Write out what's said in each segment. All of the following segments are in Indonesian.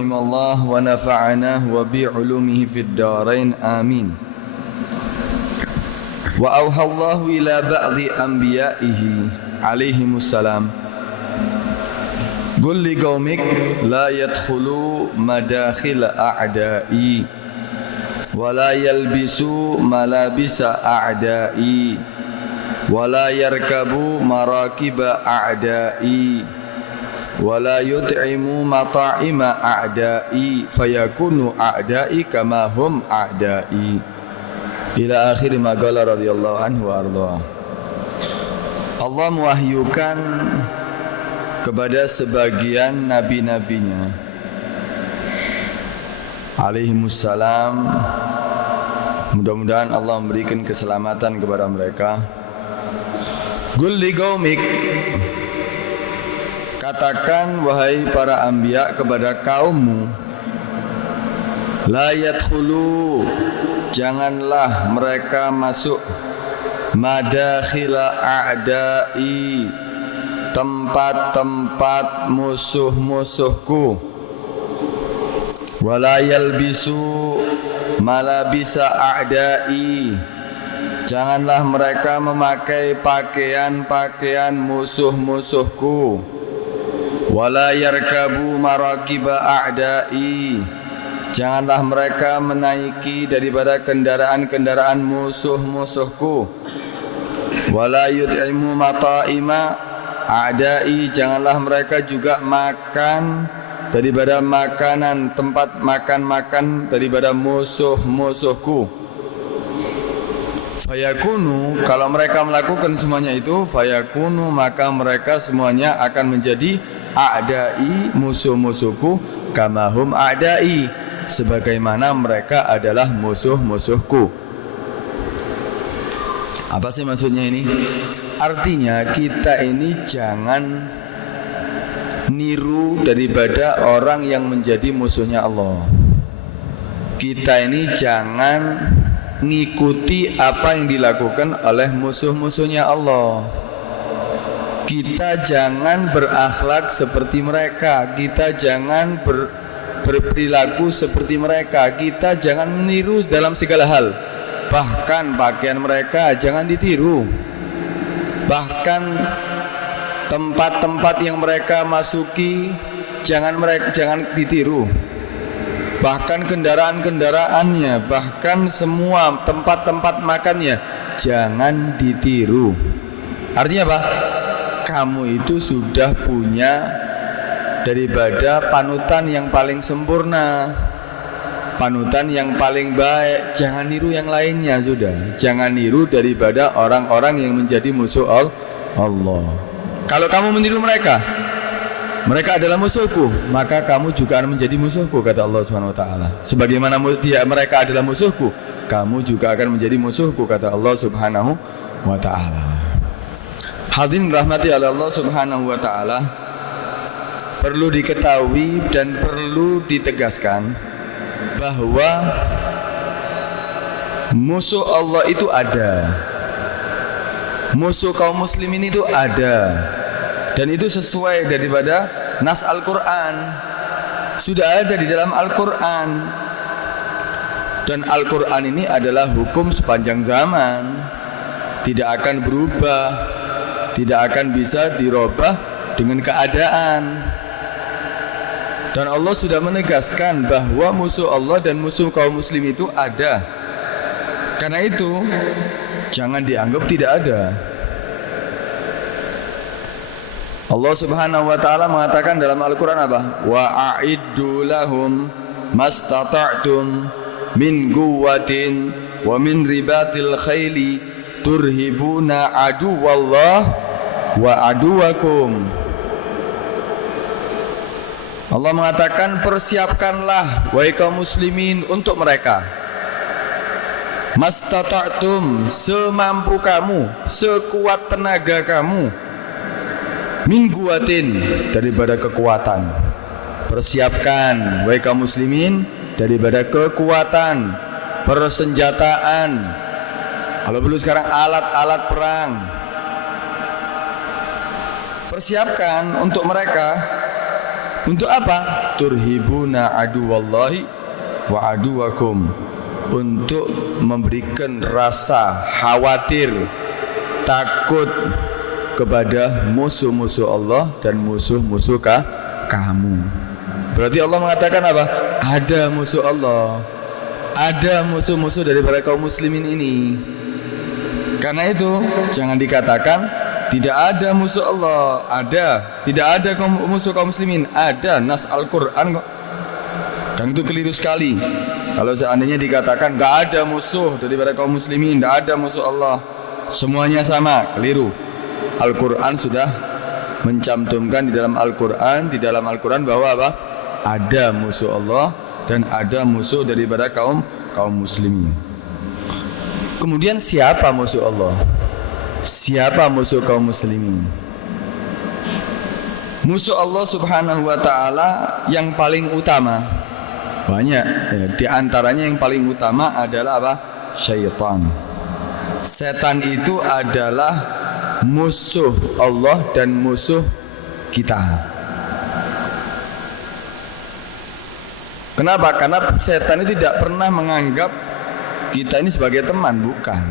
rahimallah wa nafa'ana wa bi'ulumihi fid darain amin. Wa auhallahu ila ba'di anbiya'ihi alaihimussalam qul li qaumik la yadkhulu madakhil a'da'i wa la yalbisu malabisa a'da'i wa la yarkabu marakiba a'da'i wala yut'imu mata'ima a'da'i fayakunu a'da'i kama hum a'da'i ila akhir ma qala radhiyallahu anhu wa arda. Allah mewahyukan kepada sebagian nabi-nabinya alaihimussalam, mudah-mudahan Allah memberikan keselamatan kepada mereka. Qul li qaumik, katakan wahai para anbiya kepada kaummu, la yadkhulu, janganlah mereka masuk, madakhila a'da'i, tempat-tempat musuh-musuhku, wala yalbisu malabisa a'da'i, janganlah mereka memakai pakaian-pakaian musuh-musuhku, wala yarkabu marakiba a'da'i, janganlah mereka menaiki daripada kendaraan-kendaraan musuh-musuhku, wala yut'imu mata'ima a'da'i, janganlah mereka juga makan daripada makanan, tempat makan-makan daripada musuh-musuhku. Fayakunu, kalau mereka melakukan semuanya itu, fayakunu, maka mereka semuanya akan menjadi a'da'i, musuh-musuhku, kamahum a'da'i, sebagaimana mereka adalah musuh-musuhku. Apa sih maksudnya ini? Artinya kita ini jangan niru daripada orang yang menjadi musuhnya Allah. Kita ini jangan ngikuti apa yang dilakukan oleh musuh-musuhnya Allah. Kita jangan berakhlak seperti mereka, kita jangan berperilaku seperti mereka, kita jangan meniru dalam segala hal. Bahkan pakaian mereka jangan ditiru, bahkan tempat-tempat yang mereka masuki jangan ditiru, bahkan kendaraan-kendaraannya, bahkan semua tempat-tempat makannya jangan ditiru. Artinya apa? Kamu itu sudah punya daripada panutan yang paling sempurna, panutan yang paling baik. Jangan niru yang lainnya, sudah. Jangan niru daripada orang-orang yang menjadi musuh Allah. Kalau kamu meniru mereka, mereka adalah musuhku, maka kamu juga akan menjadi musuhku, kata Allah Subhanahu wa taala. Sebagaimana mereka adalah musuhku, kamu juga akan menjadi musuhku, kata Allah Subhanahu wa taala. Hadirin rahmati Allah Subhanahu wa taala, perlu diketahui dan perlu ditegaskan bahwa musuh Allah itu ada, musuh kaum muslimin itu ada, dan itu sesuai daripada nas Al-Quran, sudah ada di dalam Al-Quran. Dan Al-Quran ini adalah hukum sepanjang zaman, tidak akan berubah, tidak akan bisa dirubah dengan keadaan. Dan Allah sudah menegaskan bahwa musuh Allah dan musuh kaum muslim itu ada. Karena itu jangan dianggap tidak ada. Allah Subhanahu wa taala mengatakan dalam Al-Qur'an apa? Wa a'iddu lahum mastata'tum min quwwatin wa min ribatil khaili turhibuna aduwallah wa aduwakum. Allah mengatakan, persiapkanlah wahai kaum muslimin untuk mereka, mastata'tum, semampu kamu, sekuat tenaga kamu, min quwwatin, daripada kekuatan. Persiapkan wahai kaum muslimin daripada kekuatan, persenjataan. Kalau perlu sekarang alat-alat perang, persiapkan untuk mereka. Untuk apa? aturhibuna aduwallahi wa aduwakum, untuk memberikan rasa khawatir, takut kepada musuh-musuh Allah dan musuh-musuh kamu. Berarti Allah mengatakan apa? Ada musuh Allah, ada musuh-musuh daripada kaum muslimin ini. Karena itu jangan dikatakan tidak ada musuh Allah. Ada, tidak ada musuh kaum muslimin. Ada, nas Al-Quran kok. Dan itu keliru sekali. Kalau seandainya dikatakan gak ada musuh daripada kaum muslimin, gak ada musuh Allah, semuanya sama, keliru. Al-Quran sudah mencantumkan di dalam Al-Quran bahwa apa? Ada musuh Allah dan ada musuh daripada kaum muslimin. Kemudian siapa musuh Allah? Siapa musuh kaum muslimin? Musuh Allah subhanahu wa ta'ala yang paling utama banyak ya, di antaranya yang paling utama adalah apa? Syaitan. Setan itu adalah musuh Allah dan musuh kita. Kenapa? Karena setan itu tidak pernah menganggap kita ini sebagai teman, bukan.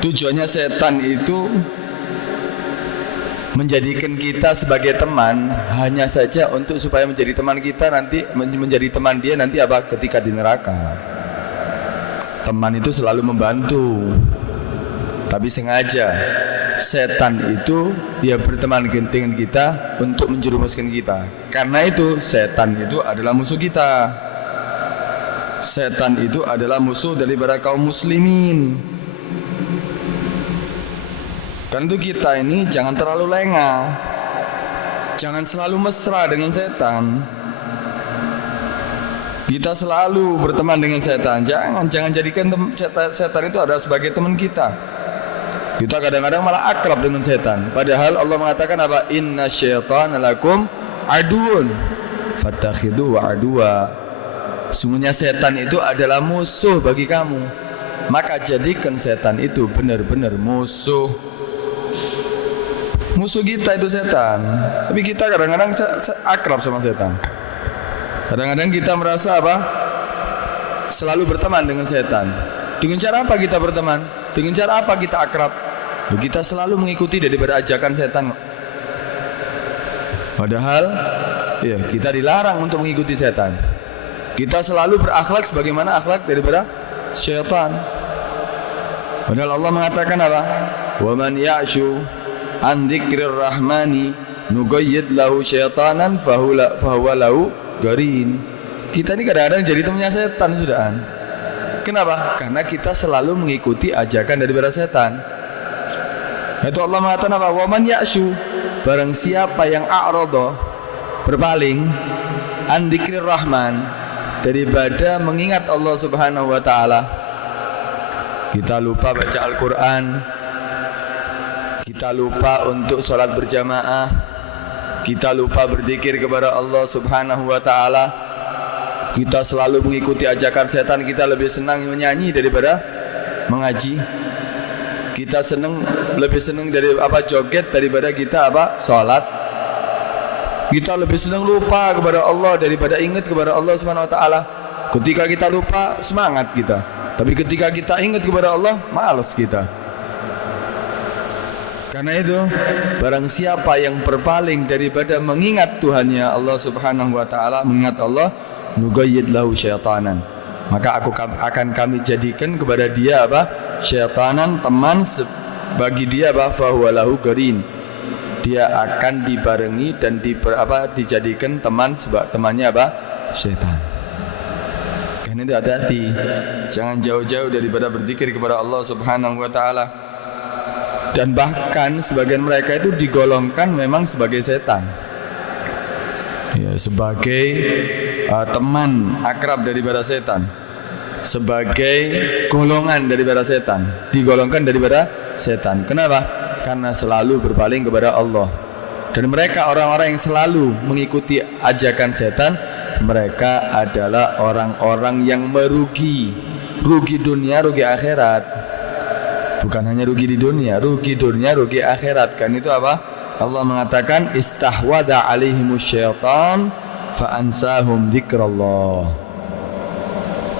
Tujuannya setan itu menjadikan kita sebagai teman hanya saja untuk supaya menjadi teman kita nanti, menjadi teman dia nanti apa? Ketika di neraka. Teman itu selalu membantu, tapi sengaja setan itu dia berteman dengan kita untuk menjerumuskan kita. Karena itu setan itu adalah musuh kita. Setan itu adalah musuh daripada kaum muslimin. Karena itu kita ini jangan terlalu lengah, jangan selalu mesra dengan setan. Kita selalu berteman dengan setan. Jangan jadikan setan itu adalah sebagai teman kita. Kita kadang-kadang malah akrab dengan setan. Padahal Allah mengatakan apa? Inna syaitana lakum aduun fattakhidhu aduwa. Sungguhnya setan itu adalah musuh bagi kamu, maka jadikan setan itu benar-benar musuh. Musuh kita itu setan. Tapi kita kadang-kadang akrab sama setan. Kadang-kadang kita merasa apa? Selalu berteman dengan setan. Dengan cara apa kita berteman? Dengan cara apa kita akrab? Kita selalu mengikuti daripada ajakan setan. Padahal ya, kita dilarang untuk mengikuti setan. Kita selalu berakhlak sebagaimana akhlak daripada syaitan. Padahal Allah mengatakan apa? Wa man ya'shu an dzikrir rahmani nuqayyid lahu syaitanan fahuwa lahu qarin. Kita ini kadang-kadang jadi temannya setan sudah. Kenapa? Karena kita selalu mengikuti ajakan daripada setan. Itu Allah mengatakan apa? Wa man ya'shu, barang siapa yang a'rada, berpaling, an dzikrir rahman, daripada mengingat Allah subhanahu wa ta'ala. Kita lupa baca Al-Quran, kita lupa untuk sholat berjamaah, kita lupa berzikir kepada Allah subhanahu wa ta'ala. Kita selalu mengikuti ajakan setan. Kita lebih senang menyanyi daripada mengaji. Kita lebih senang dari apa? Joget daripada kita apa? Sholat. Kita lebih senang lupa kepada Allah daripada ingat kepada Allah subhanahu wa ta'ala. Ketika kita lupa, semangat kita. Tapi ketika kita ingat kepada Allah, malas kita. Karena itu, barang siapa yang berpaling daripada mengingat Tuhannya Allah subhanahu wa ta'ala, mengingat Allah, nugayyid lahu syaitanan, maka akan kami jadikan kepada dia apa? Syaitanan, teman bagi dia apa? Fahuwa lahu qarin. Dia akan dibarengi dan dijadikan temannya apa? Syaitan. Karena itu hati-hati, jangan jauh-jauh daripada berzikir kepada Allah subhanahu wa ta'ala. Dan bahkan sebagian mereka itu digolongkan memang sebagai setan ya, sebagai teman akrab daripada setan, sebagai golongan daripada setan, digolongkan daripada setan. Kenapa? Karena selalu berpaling kepada Allah. Dan mereka orang-orang yang selalu mengikuti ajakan setan, mereka adalah orang-orang yang merugi. Rugi dunia, rugi akhirat. Bukan hanya rugi di dunia, rugi akhirat. Kan itu apa? Allah mengatakan istahwada alaihimus syaitan fa ansahum dzikrallah.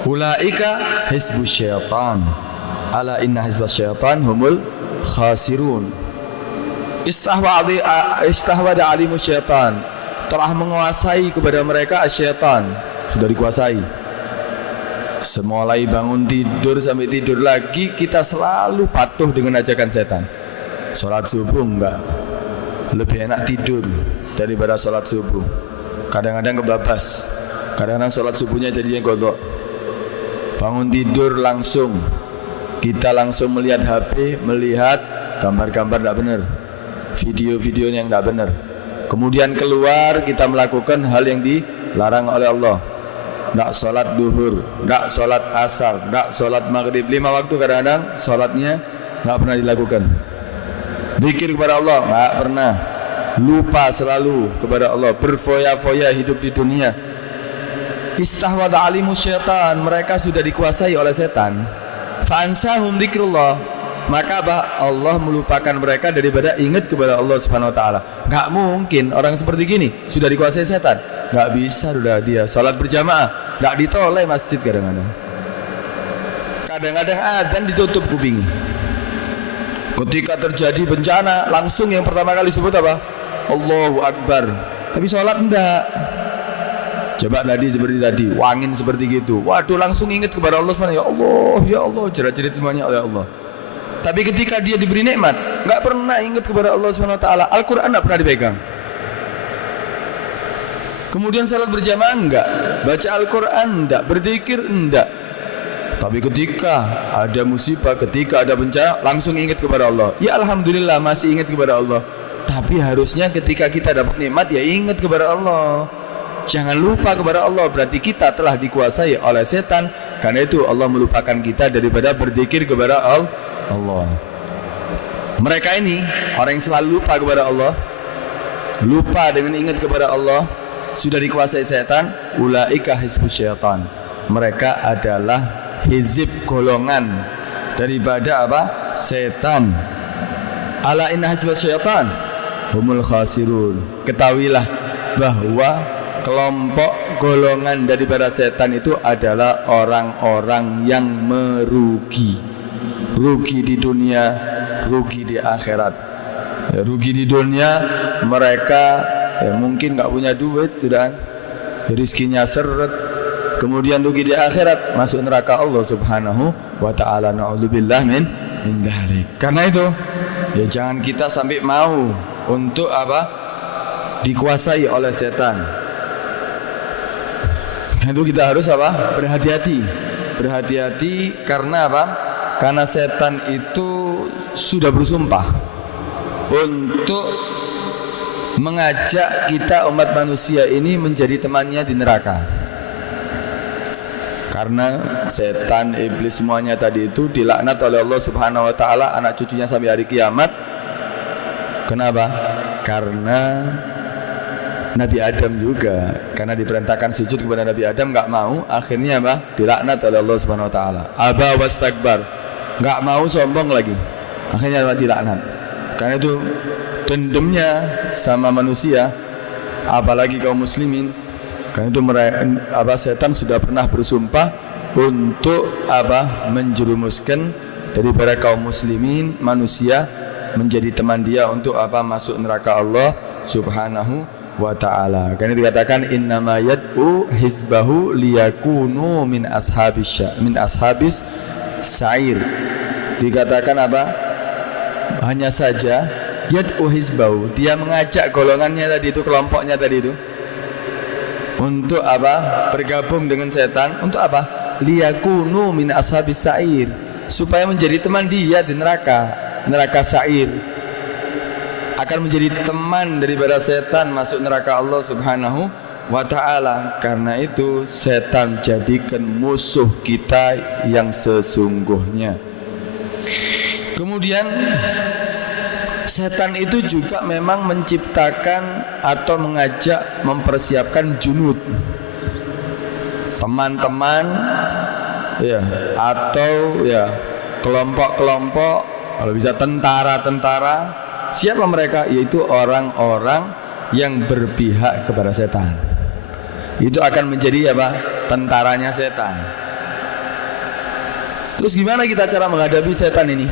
Ulaika hizbus syaitan. Ala inna hizbas syaitan humul khasirun. Istahwada alimu syaitan, telah menguasai kepada mereka syaitan, sudah dikuasai. Semulai bangun tidur sampai tidur lagi kita selalu patuh dengan ajakan setan. Salat subuh enggak, lebih enak tidur daripada salat subuh. Kadang-kadang kebabas, kadang-kadang salat subuhnya jadinya godok. Bangun tidur langsung kita langsung melihat HP, melihat gambar-gambar tidak benar, video-video yang tidak benar. Kemudian keluar kita melakukan hal yang dilarang oleh Allah. Tidak sholat duhur, tidak sholat asar, tidak sholat maghrib. 5 waktu kadang-kadang sholatnya tidak pernah dilakukan. Zikir kepada Allah tidak pernah. Lupa selalu kepada Allah, berfoya-foya hidup di dunia. Istahwada alimu syaitan, mereka sudah dikuasai oleh setan. Fa'ansahum dzikrullah, maka Allah melupakan mereka daripada ingat kepada Allah Subhanahu wa taala. Enggak mungkin orang seperti gini sudah dikuasai setan. Enggak bisa sudah dia salat berjamaah, enggak ditoleh masjid kadang-kadang. Kadang-kadang adzan ditutup kuping. Ketika terjadi bencana, langsung yang pertama kali sebut apa? Allahu Akbar. Tapi salat enggak. Coba tadi seperti tadi, wangin seperti gitu. Waduh, langsung ingat kepada Allah Subhanahu wa taala. Ya Allah, jerat-jerit semuanya oleh Allah. Tapi ketika dia diberi nikmat, enggak pernah ingat kepada Allah Subhanahu wa taala. Al-Qur'an enggak pernah dipegang. Kemudian salat berjamaah enggak, baca Al-Qur'an enggak, berzikir enggak. Tapi ketika ada musibah, ketika ada bencana, langsung ingat kepada Allah. Ya alhamdulillah masih ingat kepada Allah. Tapi harusnya ketika kita dapat nikmat ya ingat kepada Allah. Jangan lupa kepada Allah, berarti kita telah dikuasai oleh setan. Karena itu Allah melupakan kita daripada berzikir kepada Allah. Mereka ini orang yang selalu lupa kepada Allah, lupa dengan ingat kepada Allah, sudah dikuasai setan. Ulaika hizbus syaitan, mereka adalah hizib, golongan daripada apa? Setan. Ala inna hizbas syaitan humul khasirun. Ketahuilah bahwa kelompok golongan daripada setan itu adalah orang-orang yang merugi. Rugi di dunia, rugi di akhirat. Ya, rugi di dunia mereka ya mungkin enggak punya duit, tidak, rezekinya seret. Kemudian rugi di akhirat, masuk neraka Allah Subhanahu wa taala. Na'udzubillah min dzalik. Karena itu ya jangan kita sampai mau untuk apa? Dikuasai oleh setan. Itu kita harus apa? Berhati-hati. Berhati-hati karena apa? Karena setan itu sudah bersumpah untuk mengajak kita umat manusia ini menjadi temannya di neraka. Karena setan, iblis semuanya tadi itu dilaknat oleh Allah Subhanahu wa taala, anak cucunya sampai hari kiamat. Kenapa? Karena Nabi Adam juga, karena diperintahkan sujud kepada Nabi Adam enggak mau, akhirnya apa? Dilaknat oleh Allah Subhanahu wa taala. Aba wastakbar, enggak mau, sombong lagi. Akhirnya apa? Dilaknat. Karena itu dendamnya sama manusia, apalagi kaum muslimin. Karena itu setan sudah pernah bersumpah untuk apa? Menjerumuskan daripada kaum muslimin manusia menjadi teman dia untuk apa? Masuk neraka Allah Subhanahu wa ta'ala. Karena dikatakan innama yad'u hizbahu liyakunu min ashabis sa'ir. Dikatakan apa? Hanya saja yad'u hizbahu, dia mengajak golongannya tadi itu, kelompoknya tadi itu, untuk apa? Bergabung dengan setan. Untuk apa? Liyakunu min ashabis sa'ir, supaya menjadi teman dia di neraka sa'ir. Akan menjadi teman daripada setan masuk neraka Allah Subhanahu wa ta'ala. Karena itu setan jadikan musuh kita yang sesungguhnya. Kemudian setan itu juga memang menciptakan atau mengajak, mempersiapkan junud, teman-teman ya, atau ya kelompok-kelompok, kalau bisa tentara-tentara. Siapa mereka? Yaitu orang-orang yang berpihak kepada setan. itu akan menjadi apa? Tentaranya setan. Terus gimana kita cara menghadapi setan ini?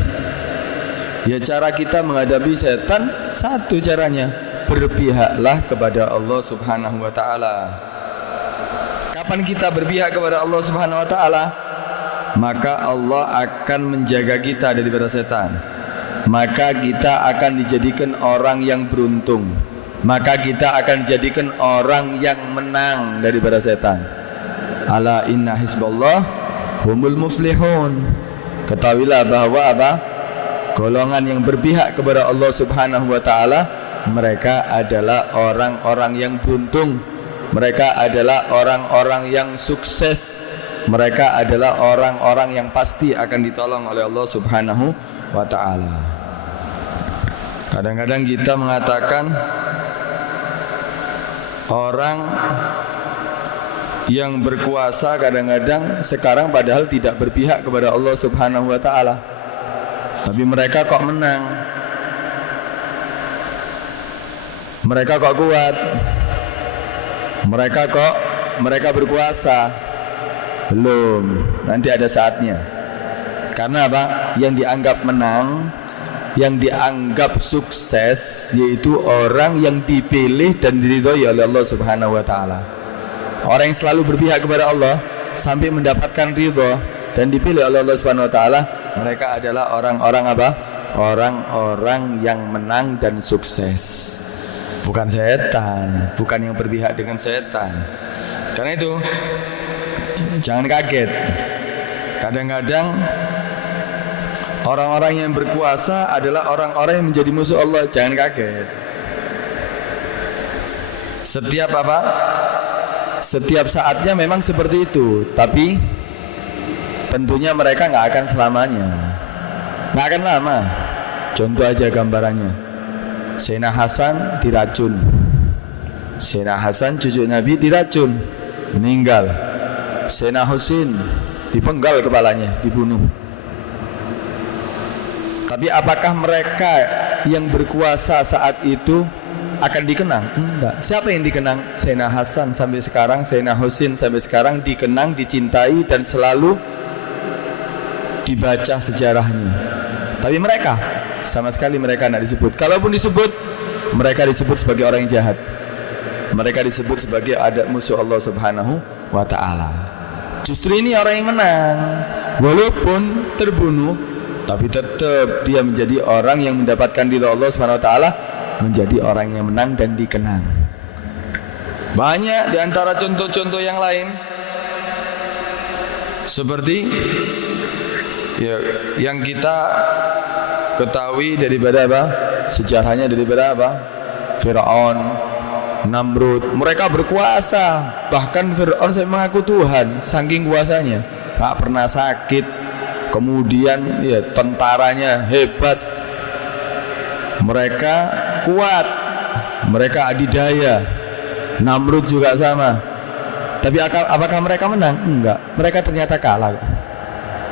Ya cara kita menghadapi setan satu caranya, berpihaklah kepada Allah Subhanahu wa taala. Kapan kita berpihak kepada Allah Subhanahu wa taala? Maka Allah akan menjaga kita daripada setan. Maka kita akan dijadikan orang yang beruntung. Maka kita akan dijadikan orang yang menang daripada setan. Ala inna hizballah humul muflihun. Ketahuilah bahwa apa? Golongan yang berpihak kepada Allah Subhanahu wa taala, mereka adalah orang-orang yang beruntung. Mereka adalah orang-orang yang sukses. Mereka adalah orang-orang yang pasti akan ditolong oleh Allah Subhanahu wa taala. Kadang-kadang kita mengatakan orang yang berkuasa kadang-kadang sekarang padahal tidak berpihak kepada Allah Subhanahu wa taala. Tapi mereka kok menang. Mereka kok kuat. Mereka berkuasa. Belum, nanti ada saatnya. Karena apa? Yang dianggap menang, yang dianggap sukses, yaitu orang yang dipilih dan diridhoi oleh Allah Subhanahu wa taala. Orang yang selalu berpihak kepada Allah sampai mendapatkan ridho dan dipilih oleh Allah Subhanahu wa taala, mereka adalah orang-orang apa? Orang-orang yang menang dan sukses. Bukan setan, bukan yang berpihak dengan setan. Karena itu jangan kaget. Kadang-kadang orang-orang yang berkuasa adalah orang-orang yang menjadi musuh Allah. Jangan kaget. Setiap apa? Setiap saatnya memang seperti itu. Tapi tentunya mereka nggak akan selamanya, nggak akan lama. Contoh aja gambarannya. Sayyidina Hasan diracun. Sayyidina Hasan cucu Nabi diracun, meninggal. Sayyidina Husain dipenggal kepalanya, dibunuh. Tapi apakah mereka yang berkuasa saat itu akan dikenang? Enggak. Siapa yang dikenang? Sayyidina Hasan sampai sekarang, Sayyidina Husain sampai sekarang dikenang, dicintai dan selalu dibaca sejarahnya. Tapi mereka sama sekali mereka tidak disebut. Kalaupun disebut, mereka disebut sebagai orang yang jahat. Mereka disebut sebagai ada musuh Allah Subhanahu wa taala. Justru ini orang yang menang. Walaupun terbunuh, tapi tetap dia menjadi orang yang mendapatkan ridha Allah Subhanahu wa taala, menjadi orang yang menang dan dikenang. Banyak di antara contoh-contoh yang lain seperti ya, yang kita ketahui daripada apa? Sejarahnya daripada apa? Fir'aun, Namrud. Mereka berkuasa. Bahkan Fir'aun saya mengaku Tuhan, saking kuasanya, tak pernah sakit. Kemudian ya tentaranya hebat. Mereka kuat. Mereka adidaya. Namrud juga sama. Tapi apakah mereka menang? Enggak. Mereka ternyata kalah.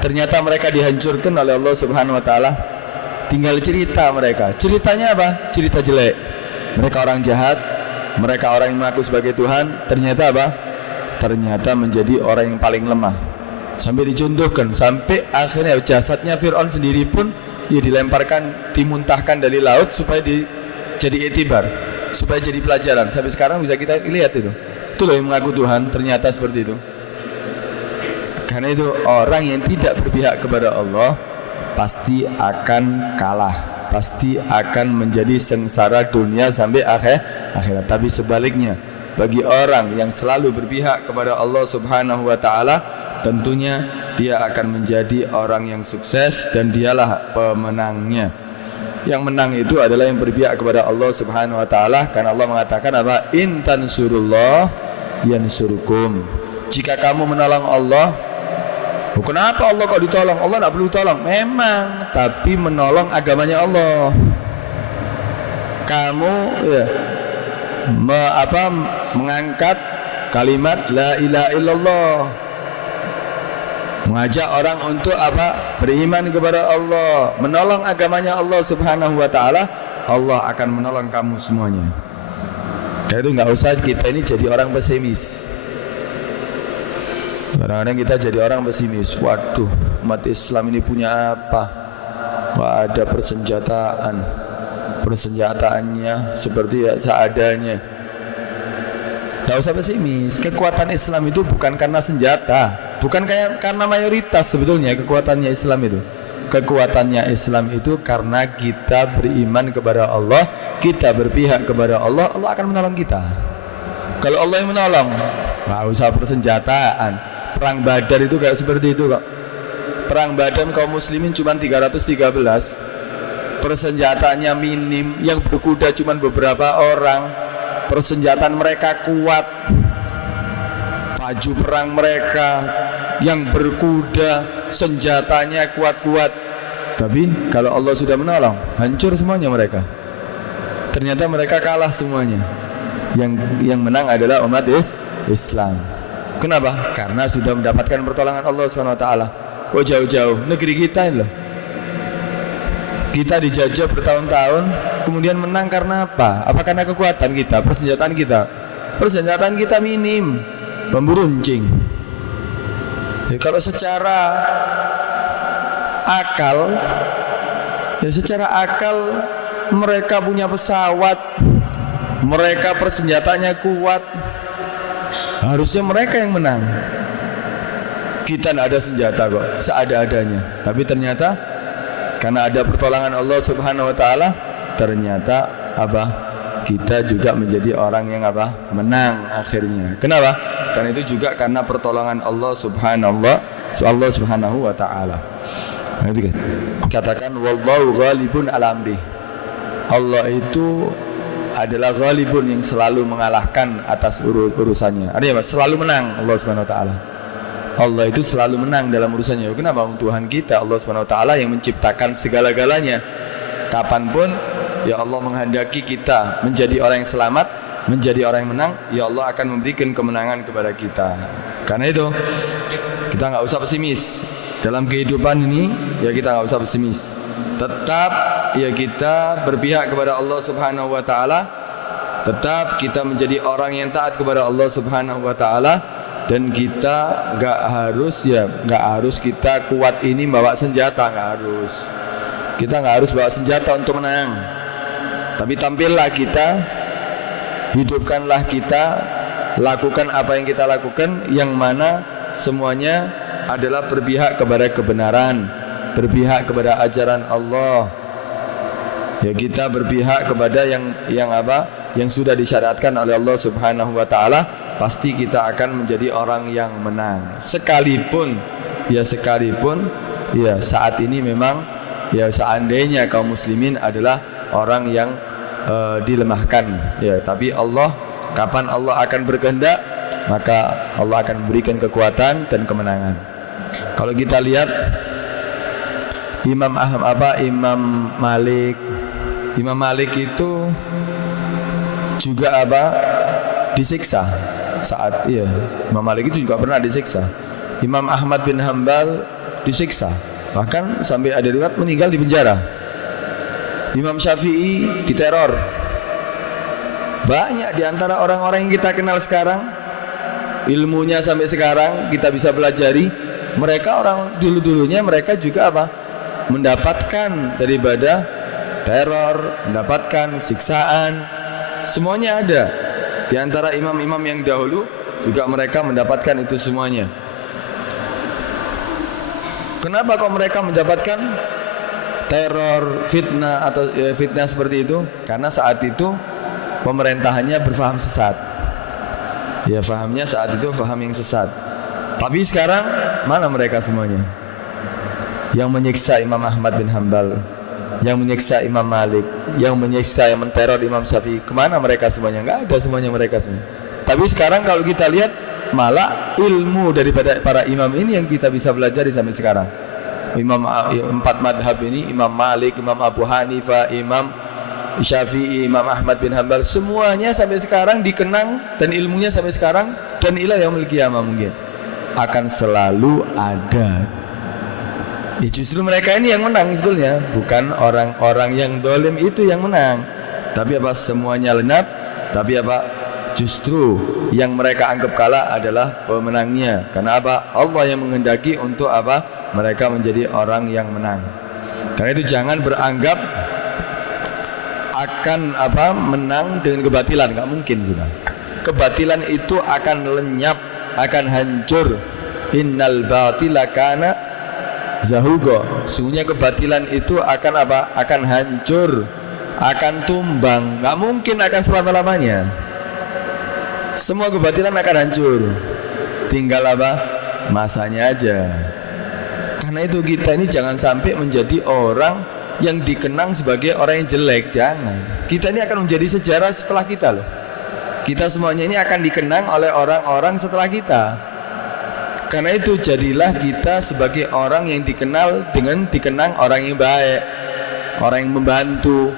Ternyata mereka dihancurkan oleh Allah Subhanahu wa taala. Tinggal cerita mereka. Ceritanya apa? Cerita jelek. Mereka orang jahat, mereka orang yang mengaku sebagai Tuhan, ternyata apa? Ternyata menjadi orang yang paling lemah. Sampai dicontohkan, sampai akhirnya jasadnya Fir'aun sendiri pun ya dilemparkan, dimuntahkan dari laut supaya jadi etibar, supaya jadi pelajaran. Sampai sekarang bisa kita lihat itu. Itu loh yang mengaku Tuhan, ternyata seperti itu. Karena itu orang yang tidak berpihak kepada Allah pasti akan kalah, pasti akan menjadi sengsara dunia sampai akhirat. Tapi sebaliknya, bagi orang yang selalu berpihak kepada Allah Subhanahu wa taala, tentunya dia akan menjadi orang yang sukses dan dialah pemenangnya. Yang menang itu adalah yang berpihak kepada Allah Subhanahu wa taala, karena Allah mengatakan apa? In tansurullah yansurkum. Jika kamu menolong Allah, kenapa Allah kok ditolong? Allah tidak perlu tolong. Memang, tapi menolong agamanya Allah. Kamu ya mengangkat kalimat la ilaha illallah, mengajak orang untuk apa? Beriman kepada Allah, menolong agamanya Allah Subhanahu wa taala, Allah akan menolong kamu semuanya. Dan itu nggak usah kita ini jadi orang pesimis. Kadang-kadang kita jadi orang pesimis. Waduh, umat Islam ini punya apa? Wah, ada persenjataan. Persenjataannya seperti ya seadanya. Tidak usah pesimis. Kekuatan Islam itu bukan karena senjata, bukan karena mayoritas sebetulnya kekuatannya Islam itu. Kekuatannya Islam itu karena kita beriman kepada Allah, kita berpihak kepada Allah, Allah akan menolong kita. Kalau Allah yang menolong, nggak usah persenjataan. Perang Badar itu kayak seperti itu kok. Perang Badar kaum muslimin cuma 313. Persenjataannya minim, yang berkuda cuma beberapa orang. Persenjataan mereka kuat. Baju perang mereka yang berkuda, senjatanya kuat-kuat. Tapi kalau Allah sudah menolong, hancur semuanya mereka. Ternyata mereka kalah semuanya. Yang menang adalah umat Islam. Kenapa? Karena sudah mendapatkan pertolongan Allah SWT. Oh, jauh-jauh negeri kita ini loh. Kita dijajah bertahun-tahun, kemudian menang karena apa? Apa karena kekuatan kita, persenjataan kita? Persenjataan kita minim, bambu runcing. Ya, kalau secara akal, mereka punya pesawat, mereka persenjataannya kuat, harusnya mereka yang menang. Kita tidak ada senjata kok, seada-adanya. Tapi ternyata karena ada pertolongan Allah Subhanahu wa taala, ternyata apa? Kita juga menjadi orang yang apa? Menang akhirnya. Kenapa? Karena itu juga karena pertolongan Allah Subhanahu wa taala. Nah, itu kan. Katakan wallahu ghalibun ala amri. Allah itu adalah ghalibun yang selalu mengalahkan atas urusannya. Artinya apa? Selalu menang Allah Subhanahu wa taala. Allah itu selalu menang dalam urusannya. Kenapa? Tuhan kita Allah Subhanahu wa taala yang menciptakan segala-galanya. Kapanpun ya Allah menghendaki kita menjadi orang yang selamat, menjadi orang yang menang, ya Allah akan memberikan kemenangan kepada kita. Karena itu kita nggak usah pesimis dalam kehidupan ini. Ya kita nggak usah pesimis. Tetap ya kita berpihak kepada Allah Subhanahu wa taala. Tetap kita menjadi orang yang taat kepada Allah Subhanahu wa taala. Dan kita nggak harus kita kuat ini bawa senjata, nggak harus. Kita nggak harus bawa senjata untuk menang. Tapi tampillah kita, hidupkanlah kita, lakukan apa yang kita lakukan, yang mana semuanya adalah berpihak kepada kebenaran, berpihak kepada ajaran Allah. Ya kita berpihak kepada yang apa? Yang sudah disyariatkan oleh Allah Subhanahu wa taala, pasti kita akan menjadi orang yang menang. Sekalipun saat ini memang ya seandainya kaum muslimin adalah orang yang dilemahkan, ya tapi Allah, kapan Allah akan berkehendak, maka Allah akan memberikan kekuatan dan kemenangan. Kalau kita lihat Imam Malik itu juga disiksa saat Imam Malik itu juga pernah disiksa. Imam Ahmad bin Hanbal disiksa, bahkan sampai ada riwayat meninggal di penjara. Imam Syafi'i diteror. Banyak di antara orang-orang yang kita kenal sekarang, ilmunya sampai sekarang kita bisa pelajari, mereka orang dulu-dulunya mereka juga mendapatkan daripada teror, mendapatkan siksaan, semuanya ada. Di antara imam-imam yang dahulu juga mereka mendapatkan itu semuanya. Kenapa kok mereka mendapatkan teror, fitnah atau fitnah seperti itu? Karena saat itu pemerintahannya berfaham sesat. Ya fahamnya saat itu faham yang sesat. Tapi sekarang mana mereka semuanya? Yang menyiksa Imam Ahmad bin Hanbal, yang menyiksa Imam Malik, yang menyiksa, yang menteror Imam Syafi'i, kemana mereka semuanya? Enggak ada semuanya mereka semua. Tapi sekarang kalau kita lihat, malah ilmu daripada para imam ini yang kita bisa belajar sampai sekarang. Imam empat madhab ini, Imam Malik, Imam Abu Hanifah, Imam Syafi'i, Imam Ahmad bin Hanbal, semuanya sampai sekarang dikenang dan ilmunya sampai sekarang dan ila yaumil qiyamah mungkin akan selalu ada. Ya justru mereka ini yang menang sebetulnya, bukan orang-orang yang dolim itu yang menang. Tapi semuanya lenap, tapi Justru yang mereka anggap kalah adalah pemenangnya. Karena apa? Allah yang menghendaki untuk apa? Mereka menjadi orang yang menang. Karena itu jangan beranggap akan apa menang dengan kebatilan, nggak mungkin sudah. Kebatilan itu akan lenyap, akan hancur. Innal batila kana zahuqa. Sungguhnya kebatilan itu akan apa? Akan hancur, akan tumbang. Nggak mungkin akan selama-lamanya. Semua kebatilan akan hancur. Tinggal apa? Masanya aja. Karena itu kita ini jangan sampai menjadi orang yang dikenang sebagai orang yang jelek. Jangan. Kita ini akan menjadi sejarah setelah kita loh. Kita semuanya ini akan dikenang oleh orang-orang setelah kita. Karena itu jadilah kita sebagai orang yang dikenal dengan dikenang orang yang baik, orang yang membantu,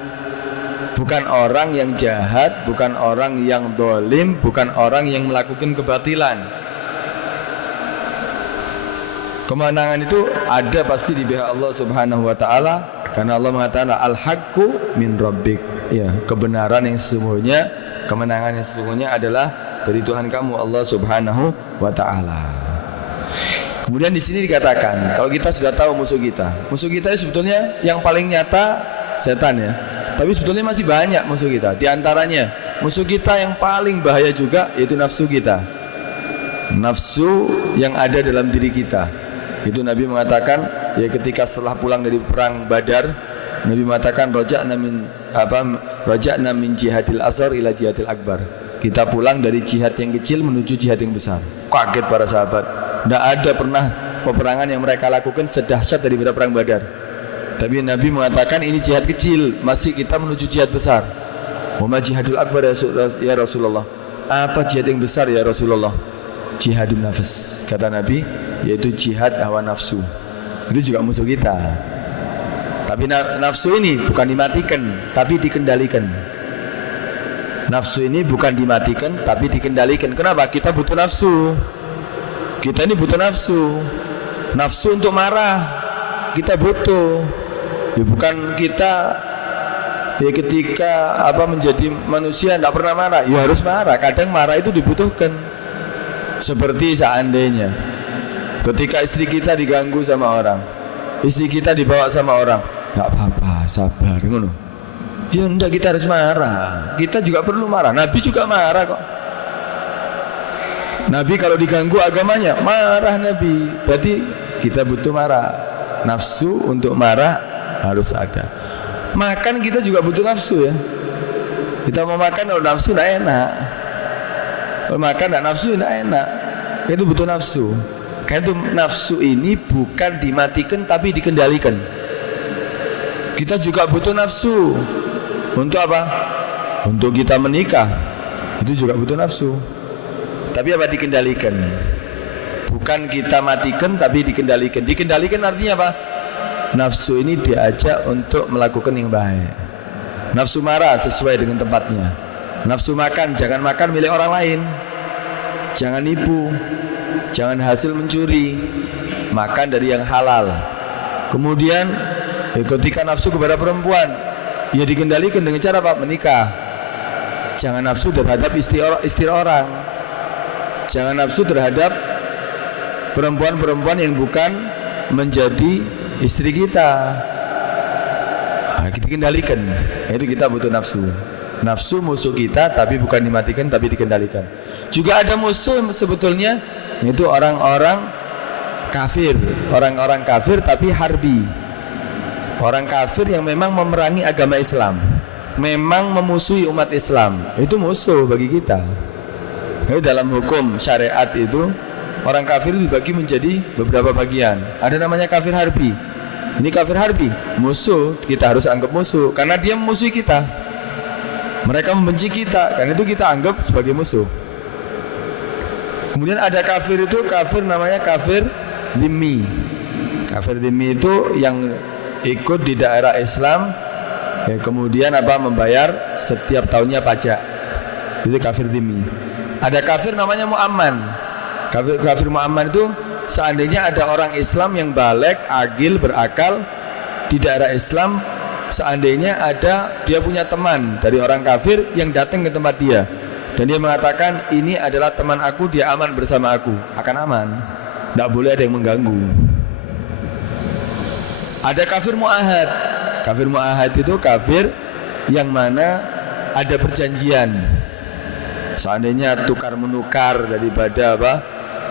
bukan orang yang jahat, bukan orang yang dolim, bukan orang yang melakukan kebatilan. Kemenangan itu ada pasti di pihak Allah Subhanahu wa taala, karena Allah mengatakan al-haqqu min rabbik. Ya, kebenaran yang sesungguhnya, kemenangan yang sesungguhnya adalah dari Tuhan kamu Allah Subhanahu wa taala. Kemudian di sini dikatakan kalau kita sudah tahu musuh kita sebetulnya yang paling nyata setan ya. Tapi sebetulnya masih banyak musuh kita. Di antaranya musuh kita yang paling bahaya juga yaitu nafsu kita. Nafsu yang ada dalam diri kita. Itu Nabi mengatakan ya ketika setelah pulang dari perang Badar, Nabi mengatakan raja'na min jihadil asghar ila jihadil akbar. Kita pulang dari jihad yang kecil menuju jihad yang besar. Kaget para sahabat. Tidak ada pernah peperangan yang mereka lakukan sedahsyat daripada perang Badar. Tapi Nabi mengatakan ini jihad kecil, masih kita menuju jihad besar. Wa ma jihadul akbar ya Rasulullah. Apa jihad yang besar ya Rasulullah? Jihadun nafs, kata Nabi, yaitu jihad hawa nafsu. Itu juga musuh kita. Tapi nafsu ini bukan dimatikan, tapi dikendalikan. Nafsu ini bukan dimatikan, tapi dikendalikan. Kenapa? Kita butuh nafsu. Kita ini butuh nafsu. Nafsu untuk marah kita butuh. Ya bukan kita ya ketika menjadi manusia tidak pernah marah. Ya harus marah. Kadang marah itu dibutuhkan. Seperti seandainya ketika istri kita diganggu sama orang, istri kita dibawa sama orang, nggak apa-apa, sabar, ngono. Ya enggak, kita harus marah. Kita juga perlu marah. Nabi juga marah kok. Nabi kalau diganggu agamanya marah Nabi. Berarti kita butuh marah. Nafsu untuk marah harus ada. Makan kita juga butuh nafsu ya. Kita mau makan kalau nafsu tidak enak. Kalau makan tidak nafsu tidak enak. Itu butuh nafsu. Karena itu nafsu ini bukan dimatikan tapi dikendalikan. Kita juga butuh nafsu. Untuk apa? Untuk kita menikah. Itu juga butuh nafsu. Tapi apa? Dikendalikan. Bukan kita matikan tapi dikendalikan. Dikendalikan artinya apa? Nafsu ini diajak untuk melakukan yang baik. Nafsu marah sesuai dengan tempatnya. Nafsu makan, jangan makan milik orang lain. Jangan nipu. Jangan hasil mencuri. Makan dari yang halal. Kemudian ketika nafsu kepada perempuan, ya dikendalikan dengan cara apa? Menikah. Jangan nafsu terhadap istri orang. Jangan nafsu terhadap perempuan-perempuan yang bukan menjadi istri kita. Kita kendalikan. Itu kita butuh nafsu. Nafsu musuh kita, tapi bukan dimatikan tapi dikendalikan. Juga ada musuh sebetulnya, yaitu orang-orang kafir. Orang-orang kafir tapi harbi. Orang kafir yang memang memerangi agama Islam, memang memusuhi umat Islam. Itu musuh bagi kita. Jadi dalam hukum syariat itu orang kafir dibagi menjadi beberapa bagian. Ada namanya kafir harbi. Ini kafir harbi, musuh, kita harus anggap musuh karena dia memusuhi kita. Mereka membenci kita, karena itu kita anggap sebagai musuh. Kemudian ada kafir itu, kafir namanya kafir dhimmi. Kafir dhimmi itu yang ikut di daerah Islam, ya, kemudian membayar setiap tahunnya pajak. Itu kafir dhimmi. Ada kafir namanya mu'amman. Kafir mu'amman itu seandainya ada orang Islam yang baligh, agil, berakal di daerah Islam, seandainya ada dia punya teman dari orang kafir yang datang ke tempat dia, Dan dia mengatakan ini adalah teman aku, dia aman bersama aku. Akan aman, tidak boleh ada yang mengganggu. Ada kafir mu'ahad. Kafir mu'ahad itu kafir yang mana ada perjanjian. Seandainya tukar menukar daripada apa?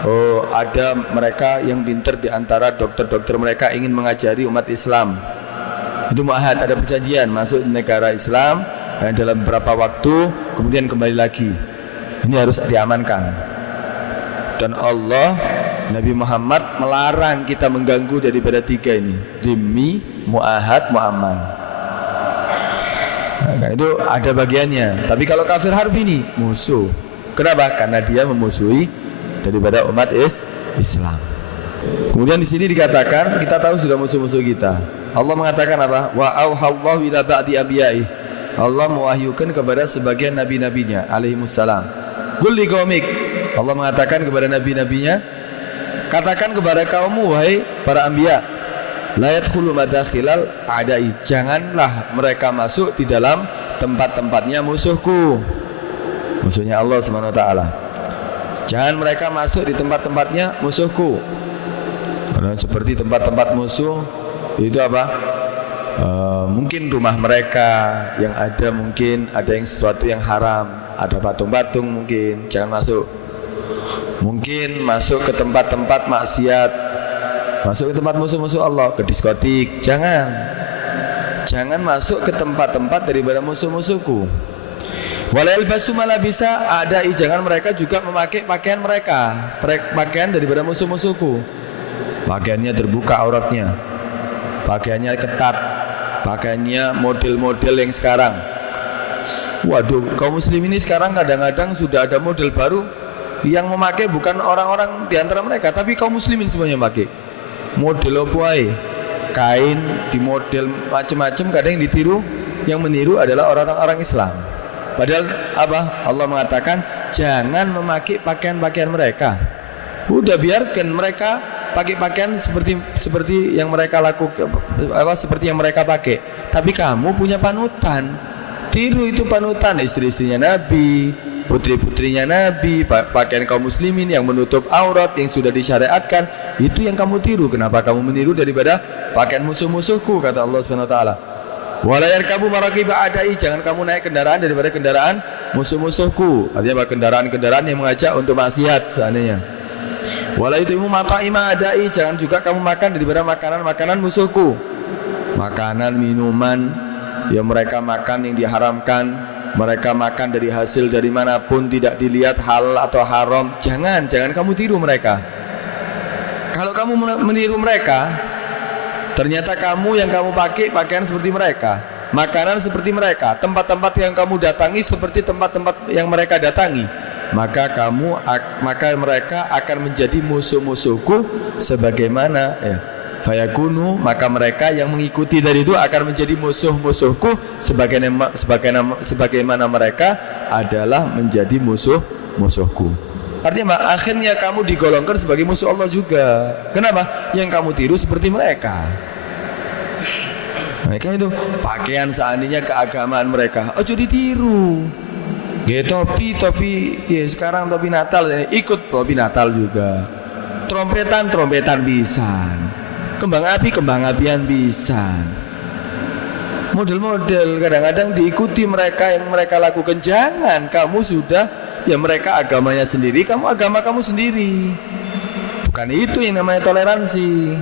Oh, ada mereka yang pintar di antara dokter-dokter mereka ingin mengajari umat Islam. Itu mu'ahad, ada perjanjian masuk negara Islam dalam beberapa waktu kemudian kembali lagi. Ini harus diamankan. Dan Allah, Nabi Muhammad melarang kita mengganggu daripada tiga ini: dhimmi, mu'ahad, mu'amman. Nah, kan itu ada bagiannya. Tapi kalau kafir harbi ini musuh. Kenapa? Karena dia memusuhi daripada umat Islam. Kemudian di sini dikatakan kita tahu sudah musuh-musuh kita. Allah mengatakan apa? Wa auhallahu ila ba'di anbiya'i. Allah mewahyukan kepada sebagian nabi-nabinya alaihimussalam. Qul liqaumik. Allah mengatakan kepada nabi-nabinya, katakan kepada kaummu wahai para anbiya, la yadkhulu madakhilal a'da'i. Janganlah mereka masuk di dalam tempat-tempatnya musuhku. Musuhnya Allah Subhanahu wa taala. Jangan mereka masuk di tempat-tempatnya musuhku. Karena seperti tempat-tempat musuh itu apa? Mungkin rumah mereka yang ada, mungkin ada yang sesuatu yang haram, ada patung-patung, mungkin jangan masuk. Mungkin masuk ke tempat-tempat maksiat, masuk ke tempat musuh-musuh Allah, ke diskotik, jangan masuk ke tempat-tempat daripada musuh-musuhku. Walal basu malah bisa ada, jangan mereka juga memakai pakaian mereka, pakaian daripada musuh-musuhku. Pakaiannya terbuka auratnya, pakaiannya ketat, pakaiannya model-model yang sekarang. Waduh, kaum muslim ini sekarang kadang-kadang sudah ada model baru yang memakai bukan orang-orang di antara mereka, tapi kaum muslimin semuanya memakai. Model apa? Kain di model macam-macam, kadang yang ditiru, yang meniru adalah orang-orang Islam. Padahal apa? Allah mengatakan jangan memakai pakaian-pakaian mereka. Udah biarkan mereka pakai pakaian seperti yang mereka lakukan, seperti yang mereka pakai. Tapi kamu punya panutan, tiru itu panutan istri-istrinya Nabi, putri-putrinya Nabi, pakaian kaum muslimin yang menutup aurat yang sudah disyariatkan, itu yang kamu tiru. Kenapa kamu meniru daripada pakaian musuh-musuhku, kata Allah Subhanahu wa taala. Wala yarkabu marakiba adai, jangan kamu naik kendaraan daripada kendaraan musuh-musuhku. Artinya kendaraan-kendaraan yang mengajak untuk maksiat seandainya. Wala itu mata'ima adai, jangan juga kamu makan daripada makanan-makanan musuhku. Makanan, minuman yang mereka makan yang diharamkan, mereka makan dari hasil dari manapun tidak dilihat halal atau haram, jangan kamu tiru mereka. Kalau kamu meniru mereka, ternyata kamu yang kamu pakai pakaian seperti mereka, makanan seperti mereka, tempat-tempat yang kamu datangi seperti tempat-tempat yang mereka datangi, maka mereka akan menjadi musuh-musuhku sebagaimana fayakunu, maka mereka yang mengikuti dari itu akan menjadi musuh-musuhku sebagaimana mereka adalah menjadi musuh-musuhku. Artinya akhirnya kamu digolongkan sebagai musuh Allah juga. Kenapa? Yang kamu tiru seperti mereka. Mereka itu pakaian seandainya keagamaan mereka, ojo ditiru. Topi ya sekarang topi Natal, ikut topi Natal juga. Trompetan bisa. Kembang apian bisa. Model-model kadang-kadang diikuti mereka yang mereka lakukan. Jangan, kamu sudah ya mereka agamanya sendiri, kamu agama kamu sendiri. Bukan itu yang namanya toleransi.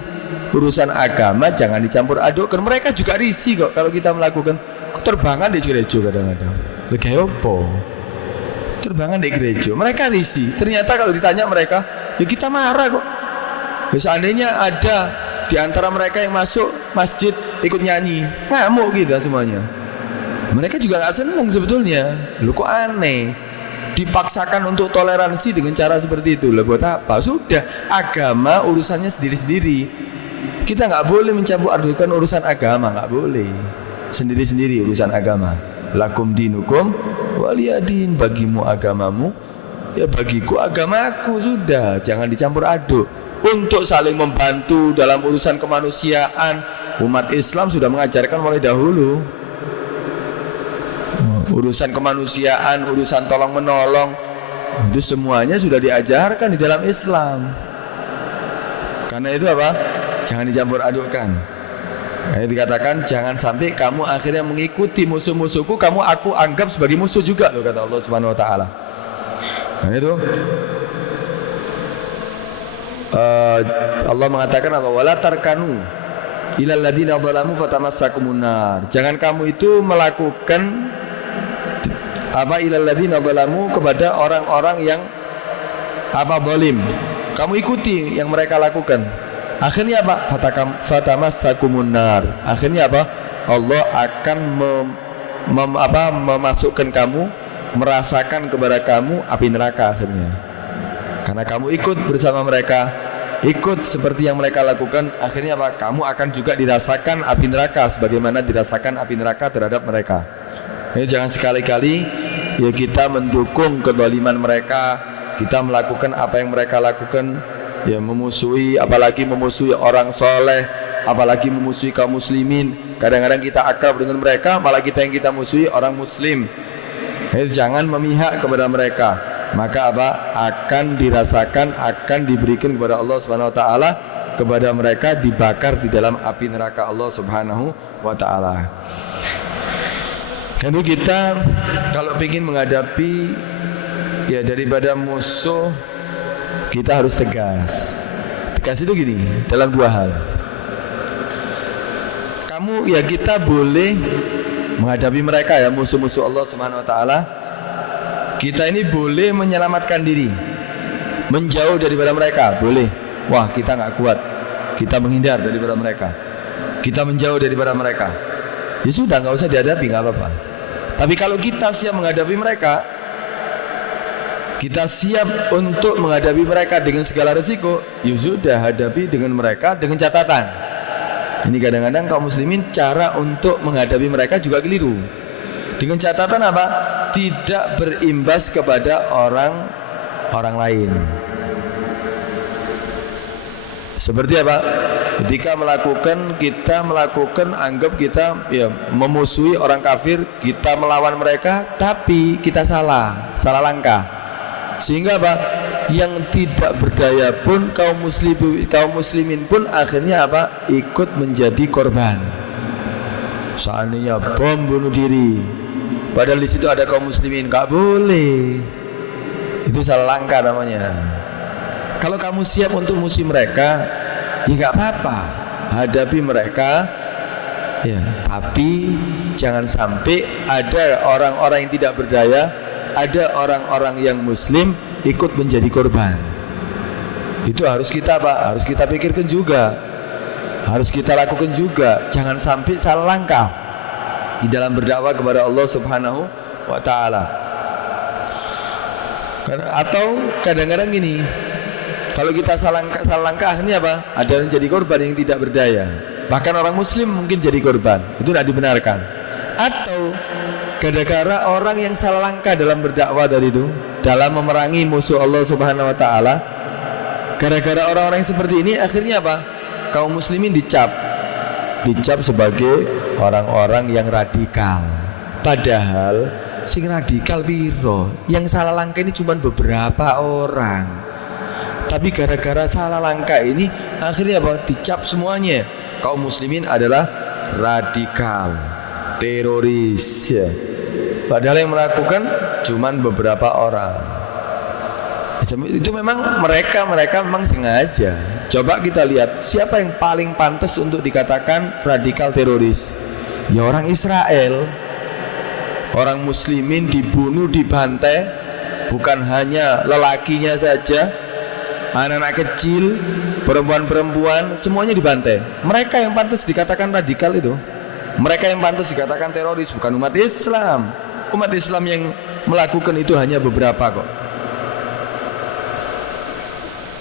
Urusan agama jangan dicampur adukkan. Mereka juga risih kok kalau kita melakukan terbangan di gereja kadang-kadang. Lagi apa? Terbangan di gereja. Mereka risih. Ternyata kalau ditanya mereka, ya kita marah kok. Ya seandainya ada di antara mereka yang masuk masjid ikut nyanyi, ngamuk kita semuanya. Mereka juga gak senang sebetulnya. Lu kok aneh dipaksakan untuk toleransi dengan cara seperti itu. Lah buat apa? Sudah, agama urusannya sendiri-sendiri. Kita nggak boleh mencampur adukan urusan agama, nggak boleh. Sendiri-sendiri urusan agama. Lakum dinukum waliyadin, bagimu agamamu, ya bagiku agamaku. Sudah, jangan dicampur aduk. Untuk saling membantu dalam urusan kemanusiaan, umat Islam sudah mengajarkan mulai dahulu. urusan kemanusiaan, urusan tolong menolong, itu semuanya sudah diajarkan di dalam Islam. Karena itu apa? Jangan dicampur adukkan. Dikatakan jangan sampai kamu akhirnya mengikuti musuh-musuhku, aku anggap sebagai musuh juga loh, kata Allah Subhanahu wa taala. Karena itu Allah mengatakan apa? Wala tarkanu ilal ladina zalamu fatamassakumun nar. Jangan kamu itu melakukan apa ilal ladina zalamu kepada orang-orang yang apa zalim. Kamu ikuti yang mereka lakukan. Akhirnya apa? Fatamassakumun nar. Akhirnya apa? Allah akan memasukkan kamu, merasakan kepada kamu api neraka akhirnya. Karena kamu ikut bersama mereka, ikut seperti yang mereka lakukan, akhirnya apa? Kamu akan juga dirasakan api neraka sebagaimana dirasakan api neraka terhadap mereka. Jadi jangan sekali-kali ya kita mendukung kezaliman mereka, kita melakukan apa yang mereka lakukan, ya memusuhi, apalagi memusuhi orang soleh, apalagi memusuhi kaum muslimin. Kadang-kadang kita akrab dengan mereka, malah kita yang kita musuhi orang muslim. Jadi jangan memihak kepada mereka. Maka apa? Akan dirasakan, akan diberikan kepada Allah Subhanahu wa taala, kepada mereka dibakar di dalam api neraka Allah Subhanahu wa taala. Jadi kita kalau ingin menghadapi ya daripada musuh, kita harus tegas. Tegas itu gini, dalam dua hal. Kamu ya kita boleh menghadapi mereka ya musuh-musuh Allah Subhanahu wa taala. Kita ini boleh menyelamatkan diri, menjauh daripada mereka, boleh. Wah, kita nggak kuat, kita menghindar daripada mereka, kita menjauh daripada mereka. Ya sudah, nggak usah dihadapi, nggak apa-apa. Tapi kalau kita siap menghadapi mereka, kita siap untuk menghadapi mereka dengan segala risiko, ya sudah, hadapi dengan mereka dengan catatan. Ini kadang-kadang kaum muslimin cara untuk menghadapi mereka juga keliru. Dengan catatan apa? Tidak berimbas kepada orang lain. Seperti apa? Ketika kita melakukan anggap kita ya memusuhi orang kafir, kita melawan mereka, tapi kita salah langkah. Sehingga apa? Yang tidak berdaya pun kaum muslimin pun akhirnya apa? Ikut menjadi korban. Seandainya bom bunuh diri, padahal di situ ada kaum muslimin, nggak boleh. Itu salah langkah namanya. Kalau kamu siap untuk musuh mereka, ya nggak apa-apa, hadapi mereka. Ya, tapi jangan sampai ada orang-orang yang tidak berdaya, ada orang-orang yang muslim ikut menjadi korban. Itu harus kita harus kita pikirkan juga, harus kita lakukan juga. Jangan sampai salah langkah di dalam berdakwah kepada Allah Subhanahu wa taala. Atau kadang-kadang gini, kalau kita salah langkah akhirnya apa? Ada yang jadi korban yang tidak berdaya. Bahkan orang muslim mungkin jadi korban. Itu tidak dibenarkan. Atau gara-gara orang yang salah langkah dalam berdakwah tadi itu, dalam memerangi musuh Allah Subhanahu wa taala, gara-gara orang-orang yang seperti ini akhirnya apa? Kaum muslimin dicap sebagai orang-orang yang radikal. Padahal sing radikal piro? Yang salah langkah ini cuma beberapa orang. Tapi gara-gara salah langkah ini akhirnya apa? Dicap semuanya. Kaum muslimin adalah radikal, teroris ya. Padahal yang melakukan cuma beberapa orang. Itu memang mereka memang sengaja. Coba kita lihat siapa yang paling pantas untuk dikatakan radikal teroris. Ya orang Israel. Orang muslimin dibunuh, dibantai, bukan hanya lelakinya saja, anak-anak kecil, perempuan-perempuan, semuanya dibantai. Mereka yang pantas dikatakan radikal itu. Mereka yang pantas dikatakan teroris, bukan umat Islam. Umat Islam yang melakukan itu hanya beberapa kok.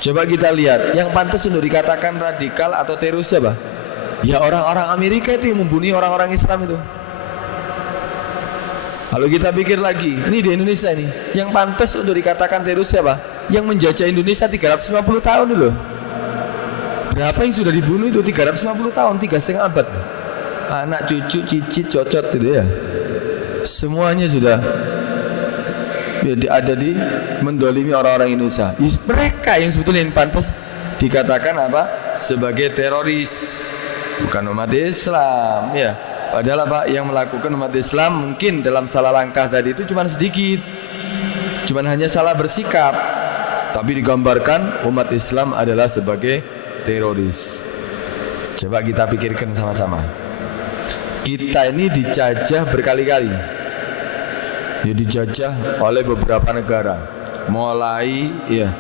Coba kita lihat, yang pantas untuk dikatakan radikal atau teroris apa? Ya orang-orang Amerika itu yang membunuh orang-orang Islam itu. Kalau kita pikir lagi, ini di Indonesia ini, yang pantas untuk dikatakan teroris siapa? Yang menjajah Indonesia 350 tahun dulu. Berapa yang sudah dibunuh itu 350 tahun, 3,5 abad. Anak, cucu, cicit, cocot gitu ya. semuanya sudah ada di mendolimi orang-orang Indonesia. Mereka yang sebetulnya pantas dikatakan apa? Sebagai teroris, bukan umat Islam ya. Padahal apa yang melakukan umat Islam mungkin dalam salah langkah tadi itu cuma sedikit, cuma hanya salah bersikap, tapi digambarkan umat Islam adalah sebagai teroris. Coba kita pikirkan sama-sama. Kita ini dijajah berkali-kali, ya dijajah oleh beberapa negara, mulai ya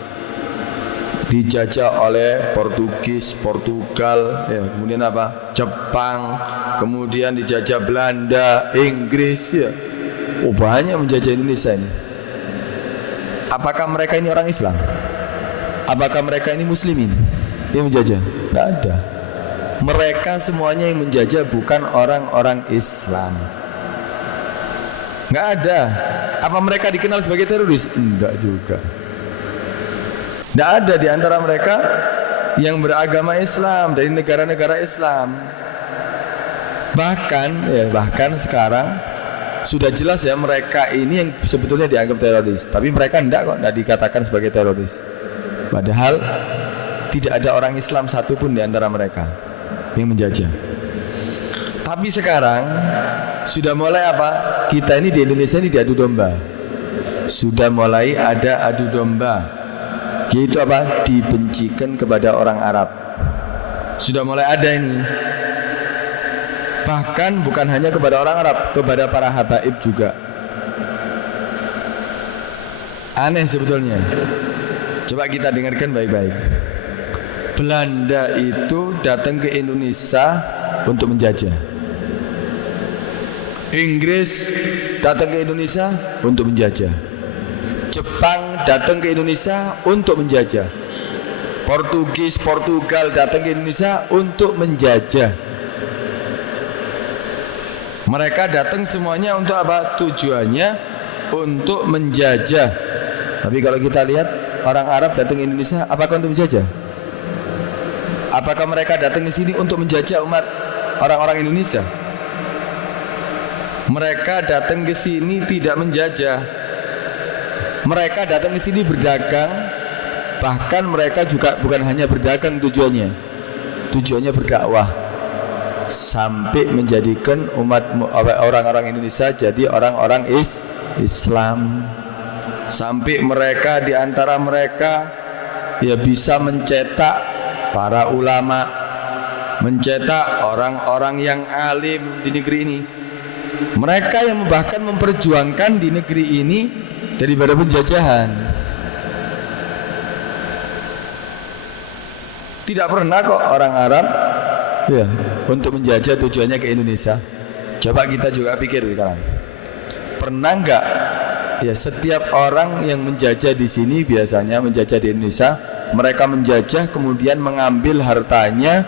dijajah oleh Portugis, Portugal, ya, kemudian apa? Jepang, kemudian dijajah Belanda, Inggris, ya. Oh, banyak menjajah Indonesia ini. Apakah mereka ini orang Islam? Apakah mereka ini muslimin yang menjajah? Tidak ada. Mereka semuanya yang menjajah bukan orang-orang Islam. Nggak ada. Apa mereka dikenal sebagai teroris? Enggak juga. Tidak ada di antara mereka yang beragama Islam dari negara-negara Islam. Bahkan sekarang sudah jelas ya mereka ini yang sebetulnya dianggap teroris, tapi mereka tidak dikatakan sebagai teroris. Padahal tidak ada orang Islam satupun di antara mereka yang menjajah. Tapi sekarang sudah mulai apa? Kita ini di Indonesia ini diadu domba. Sudah mulai ada adu domba. Yaitu apa? Dibencikan kepada orang Arab. Sudah mulai ada ini. Bahkan bukan hanya kepada orang Arab, kepada para habaib juga. Aneh sebetulnya. Coba kita dengarkan baik-baik. Belanda itu datang ke Indonesia untuk menjajah. Inggris datang ke Indonesia untuk menjajah. Jepang datang ke Indonesia untuk menjajah. Portugis, Portugal datang ke Indonesia untuk menjajah. Mereka datang semuanya untuk apa? Tujuannya untuk menjajah. Tapi kalau kita lihat orang Arab datang ke Indonesia, apakah untuk menjajah? Apakah mereka datang ke sini untuk menjajah umat orang-orang Indonesia? Mereka datang ke sini tidak menjajah. Mereka datang ke sini berdagang. Bahkan mereka juga bukan hanya berdagang tujuannya berdakwah, sampai menjadikan umat orang-orang Indonesia jadi orang-orang Islam. Sampai mereka di antara mereka ya bisa mencetak para ulama, mencetak orang-orang yang alim di negeri ini. Mereka yang bahkan memperjuangkan di negeri ini daripada penjajahan. Tidak pernah kok orang Arab ya untuk menjajah tujuannya ke Indonesia. Coba kita juga pikir sekarang. Pernah enggak ya setiap orang yang menjajah di sini, biasanya menjajah di Indonesia, mereka menjajah kemudian mengambil hartanya,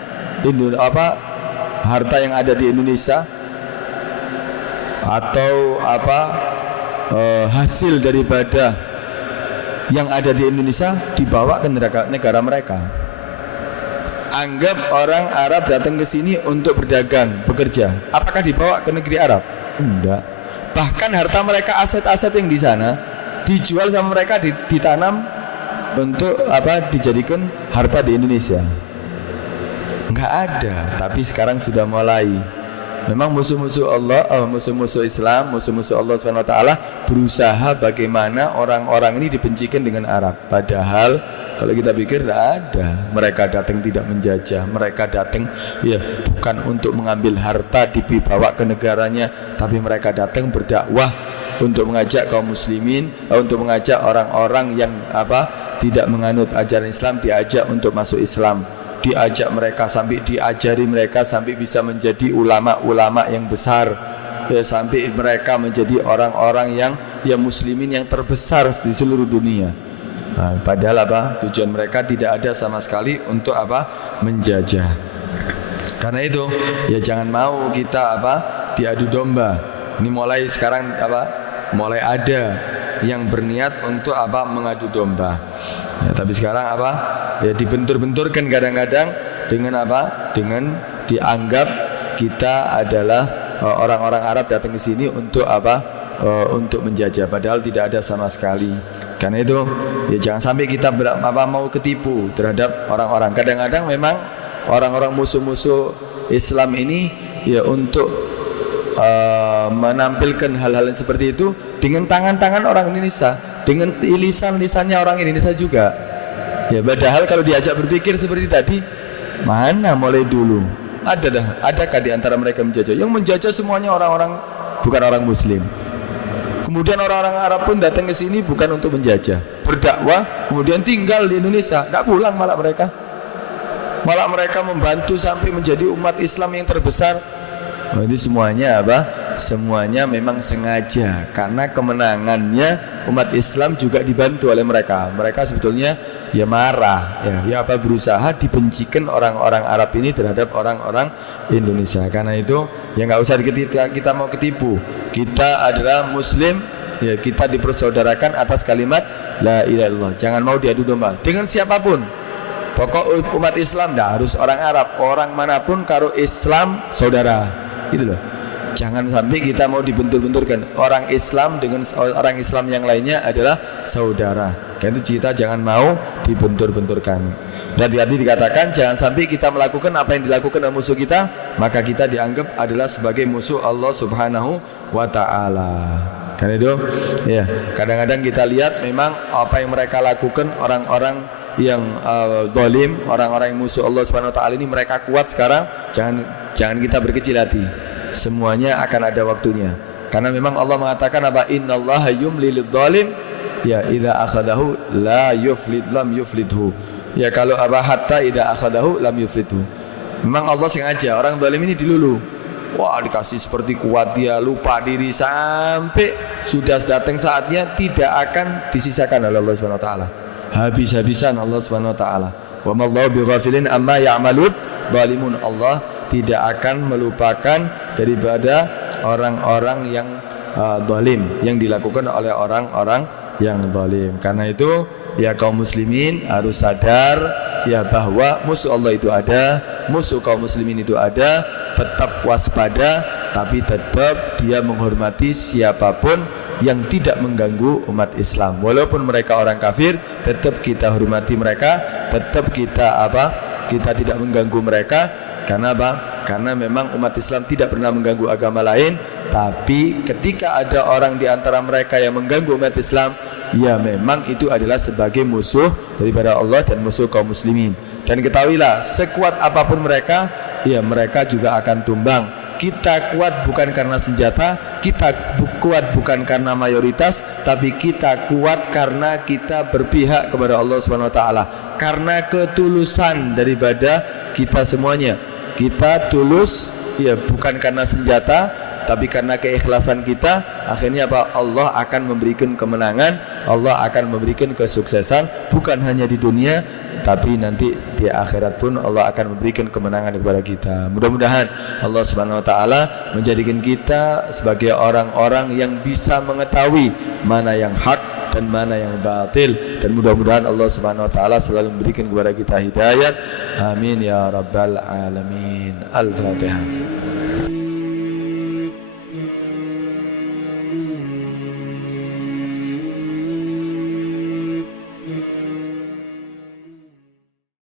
harta yang ada di Indonesia, atau hasil daripada yang ada di Indonesia dibawa ke negara mereka. Anggap orang Arab datang ke sini untuk berdagang, bekerja. Apakah dibawa ke negeri Arab? Enggak. Bahkan harta mereka, aset-aset yang di sana dijual sama mereka, ditanam untuk dijadikan harta di Indonesia. Enggak ada. Tapi sekarang sudah mulai. Memang musuh-musuh Allah, musuh-musuh Islam, musuh-musuh Allah SWT berusaha bagaimana orang-orang ini dibencikan dengan Arab. Padahal kalau kita pikir tidak ada. Mereka datang tidak menjajah. Mereka datang ya bukan untuk mengambil harta dibawa ke negaranya, tapi mereka datang berdakwah untuk mengajak kaum muslimin, untuk mengajak orang-orang yang tidak menganut ajaran Islam, diajak untuk masuk Islam. Diajak mereka sampai diajari mereka sampai bisa menjadi ulama-ulama yang besar, ya, sampai mereka menjadi orang-orang yang muslimin yang terbesar di seluruh dunia. Nah, padahal tujuan mereka tidak ada sama sekali untuk menjajah. Karena itu ya jangan mau kita diadu domba. Ini mulai sekarang mulai ada yang berniat untuk mengadu domba. Ya, tapi sekarang ya dibentur-benturkan kadang-kadang dengan dengan dianggap kita adalah orang-orang Arab datang ke sini untuk apa? Untuk menjajah, padahal tidak ada sama sekali. Karena itu ya jangan sampai kita mau ketipu terhadap orang-orang. Kadang-kadang memang orang-orang musuh-musuh Islam ini ya untuk menampilkan hal-hal yang seperti itu dengan tangan-tangan orang Indonesia, dengan lisan-lisannya orang Indonesia juga. Ya padahal kalau diajak berpikir seperti tadi, mana mulai dulu adakah di antara mereka menjajah? Yang menjajah semuanya orang-orang bukan orang Muslim. Kemudian orang-orang Arab pun datang ke sini bukan untuk menjajah, berdakwah, kemudian tinggal di Indonesia, tidak pulang malah mereka membantu sampai menjadi umat Islam yang terbesar. Jadi semuanya apa? Semuanya memang sengaja, karena kemenangannya umat Islam juga dibantu oleh mereka. Mereka sebetulnya ya marah, ya berusaha dibencikan orang-orang Arab ini terhadap orang-orang Indonesia. Karena itu ya nggak usah kita mau ketipu. Kita adalah Muslim, ya kita dipersaudarakan atas kalimat la ilaha illallah. Jangan mau diadu domba dengan siapapun. Pokok umat Islam tidak harus orang Arab, orang manapun kalau Islam saudara. Gitu loh. Jangan sampai kita mau dibentur-benturkan. Orang Islam dengan orang Islam yang lainnya adalah saudara. Karena itu kita jangan mau dibentur-benturkan. Dan tadi dikatakan jangan sampai kita melakukan apa yang dilakukan oleh musuh kita, maka kita dianggap adalah sebagai musuh Allah Subhanahu wa taala. Karena itu ya, kadang-kadang kita lihat memang apa yang mereka lakukan orang-orang yang zalim, orang-orang yang musuh Allah Subhanahu wa taala ini, mereka kuat sekarang. Jangan kita berkecil hati. Semuanya akan ada waktunya. Karena memang Allah mengatakan apa? Innallaha yumlil zalim ya idza akhadahu lam yuflidhu. Ya kalau apa hatta idza akhadahu lam yuflidhu. Memang Allah sengaja orang zalim ini dilulu. Wah, dikasih seperti kuat, dia lupa diri sampai sudah datang saatnya tidak akan disisakan oleh Allah Subhanahu wa taala. Habis-habisan Allah Subhanahu wa taala. Wa mallahu bighafilin amma ya'malun zalimun. Allah tidak akan melupakan daripada orang-orang yang zalim yang dilakukan oleh orang-orang yang zalim. Karena itu ya kaum muslimin harus sadar ya bahwa musuh Allah itu ada, musuh kaum muslimin itu ada, tetap waspada, tapi tetap dia menghormati siapapun yang tidak mengganggu umat Islam. Walaupun mereka orang kafir, tetap kita hormati mereka, tetap kita tidak mengganggu mereka. Karena apa? Karena memang umat Islam tidak pernah mengganggu agama lain. Tapi ketika ada orang di antara mereka yang mengganggu umat Islam, ya memang itu adalah sebagai musuh daripada Allah dan musuh kaum muslimin. Dan ketahuilah, sekuat apapun mereka, ya mereka juga akan tumbang. Kita kuat bukan karena senjata, kita kuat bukan karena mayoritas, tapi kita kuat karena kita berpihak kepada Allah Subhanahu wa taala. Karena ketulusan daripada kita semuanya. Kita tulus ya bukan karena senjata, tapi karena keikhlasan kita. Akhirnya apa? Allah akan memberikan kemenangan, Allah akan memberikan kesuksesan, bukan hanya di dunia, tapi nanti di akhirat pun Allah akan memberikan kemenangan kepada kita. Mudah-mudahan Allah Subhanahu wa taala menjadikan kita sebagai orang-orang yang bisa mengetahui mana yang hak dan mana yang batil, dan mudah-mudahan Allah Subhanahu wa taala selalu memberikan kepada kita hidayah. Amin ya rabbal alamin. Al-Fatihah.